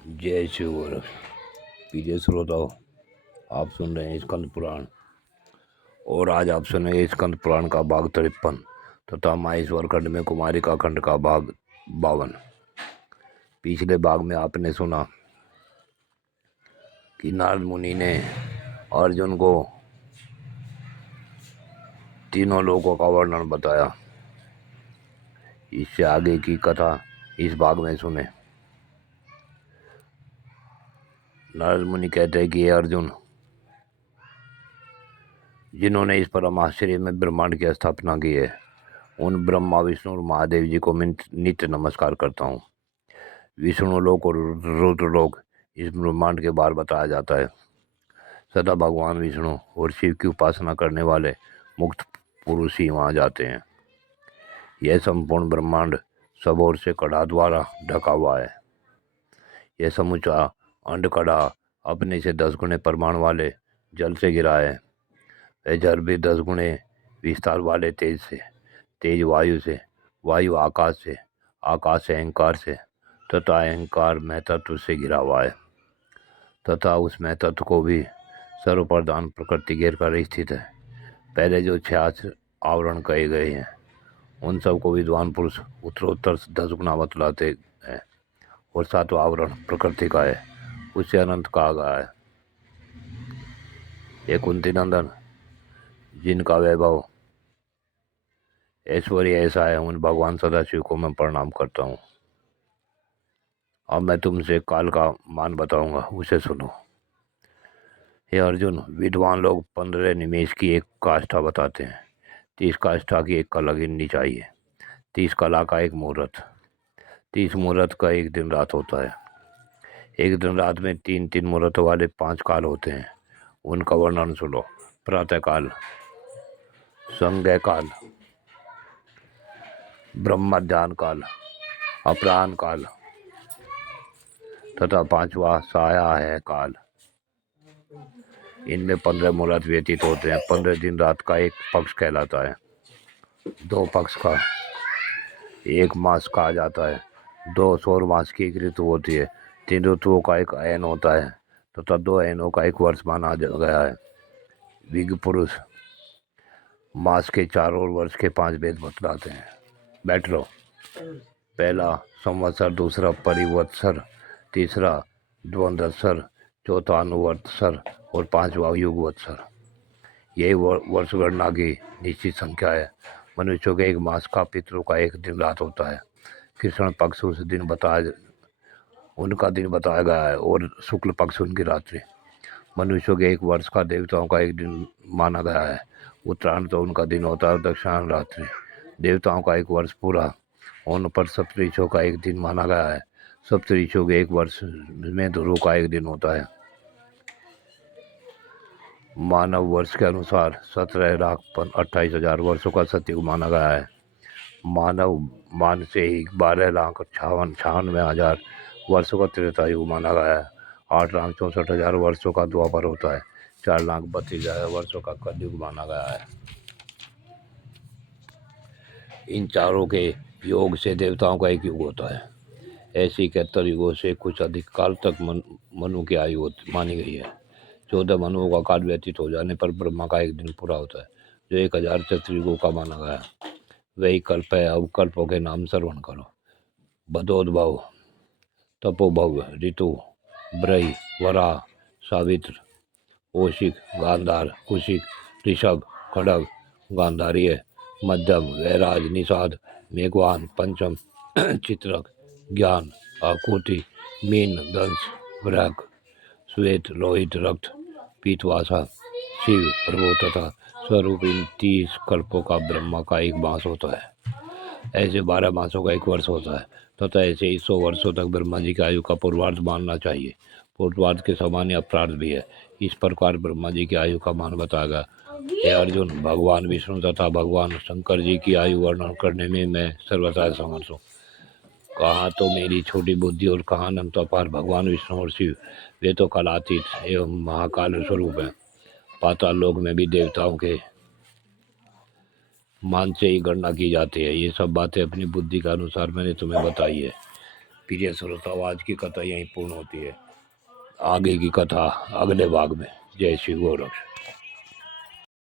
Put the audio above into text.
जय शिव और प्रिय श्रोताओं, आप सुन रहे हैं स्कंद पुराण। और आज आप सुनेंगे स्कंद पुराण का भाग 53 तथा माहेश्वर खंड में कुमारिका खंड का भाग 52। पिछले भाग में आपने सुना कि नारद मुनि ने अर्जुन को तीनों लोकों का वर्णन बताया। इससे आगे की कथा इस भाग में सुने। नारद मुनि कहते हैं कि अर्जुन, जिन्होंने इस परम आश्चर्य में ब्रह्मांड की स्थापना की है, उन ब्रह्मा विष्णु और महादेव जी को मैं नित्य नमस्कार करता हूँ। विष्णु लोक और रुद्र लोक इस ब्रह्मांड के बाहर बताया जाता है। सदा भगवान विष्णु और शिव की उपासना करने वाले मुक्त पुरुष ही वहाँ जाते हैं। यह संपूर्ण ब्रह्मांड सब ओर से कड़ा द्वारा ढका हुआ है। यह समूचा अंड कड़ा अपने से 10 गुणे परमाणु वाले जल से गिरा है। वह जल भी 10 गुणे विस्तार वाले तेज से, तेज वायु से, वायु आकाश से, आकाश अहंकार से तथा अहंकार महतत्व से घिरा हुआ है तथा उस महतत्व को भी सर्वप्रधान प्रकृति घेर कर स्थित है। पहले जो 6 आवरण कहे गए हैं, उन सबको विद्वान पुरुष उत्तरोत्तर 10 गुना बतलाते हैं और 7वां आवरण प्रकृति का है, उसे अनंत कहा गया है। ये कुंती नंदन, जिनका वैभव ऐश्वर्य ऐसा है, उन भगवान सदाशिव को मैं प्रणाम करता हूँ। अब मैं तुमसे काल का मान बताऊंगा, उसे सुनो। हे अर्जुन, विद्वान लोग 15 निमेष की एक काष्ठा बताते हैं। 30 काष्ठा की एक कला गिननी चाहिए। 30 कला का एक मुहूर्त, 30 मुहूर्त का एक दिन रात होता है। एक दिन रात में 3-3 मुहूर्त वाले 5 काल होते हैं। उनका वर्णन सुनो। प्रातः काल, संज्ञा काल, ब्रह्मध्यान काल, अपराह्न काल तथा 5वां साया है काल। इनमें 15 मुहूर्त व्यतीत होते हैं। 15 दिन रात का एक पक्ष कहलाता है। 2 पक्ष का एक मास कहा जाता है। 2 सौर मास की एक ऋतु होती है। 3 ऋतुओं का एक अयन होता है तथा 2 अयनों का एक वर्ष माना गया है। विज्ञ पुरुष मास के 4 और वर्ष के 5 भेद बतलाते हैं। बैठ लो। पहला संवत्सर, दूसरा परिवत्सर, तीसरा द्वंद्वत्सर, चौथा अनुवर्तसर और 5वां युगवत्सर। यही वर्ष गणना की निश्चित संख्या है। मनुष्यों के एक मास का, पितरों का एक दिन रात होता है। कृष्ण पक्ष उनका दिन बताया गया है और शुक्ल पक्ष उनकी रात्रि। मनुष्यों के एक वर्ष का, देवताओं का एक दिन माना गया है। उत्तरायण तो उनका दिन होता है और दक्षिणायन रात्रि। देवताओं का एक वर्ष पूरा होने पर सप्तऋषियों का एक दिन माना गया है। सप्तऋषियों के एक वर्ष में ध्रुव का एक दिन होता है। मानव वर्ष के अनुसार 17,28,000 वर्षों का सतयुग माना गया है। मानव मान से ही 12,96,000 वर्षों का त्रेता युग माना गया है। 8,64,000 वर्षों का द्वापर होता है। 4,32,000 वर्षों का कलयुग माना गया है। इन चारों के योग से देवताओं का एक युग होता है। ऐसी 71 युगों से कुछ अधिक काल तक मनु की आयु मानी गई है। 14 मनुओं का काल व्यतीत हो जाने पर ब्रह्मा का एक दिन पूरा होता है, जो 1000 चतुर्युगों का माना गया है। वही कल्प है। अब कल्पों के नाम श्रवण करो। बदोद्भव, तपोभव, ऋतु, ब्रही, वराह, सावित्र, ओशिक, गांधार, कुशिक, ऋषभ, खड़ग, गांधार्य, मध्यम, वैराज, निषाद, मेघवान, पंचम, चित्रक, ज्ञान, आकुति, मीन, दंश, वृक, श्वेत, लोहित, रक्त, पीतवासा, शिव, प्रभु तथा स्वरूप। इन 30 कल्पों का ब्रह्मा का एक मास होता है। ऐसे 12 मासों का एक वर्ष होता है तथा ऐसे ही 100 वर्षों तक ब्रह्मा जी की आयु का पूर्वार्ध मानना चाहिए। पूर्वार्ध के समान अपराध भी है। इस प्रकार ब्रह्मा जी की आयु का मान बताया गया। हे अर्जुन, भगवान विष्णु तथा भगवान शंकर जी की आयु वर्णन करने में मैं सर्वथा समर्थ हूँ। कहाँ तो मेरी छोटी बुद्धि और कहाँ अनंत अपार भगवान विष्णु और शिव। वे तो कालातीत एवं महाकाल स्वरूप हैं। पाताल लोक में भी देवताओं के मान से ही गणना की जाती है। ये सब बातें अपनी बुद्धि के अनुसार मैंने तुम्हें बताई है। प्रिय श्रोताओं, आज की कथा यहीं पूर्ण होती है। आगे की कथा अगले भाग में। जय श्री गोरख।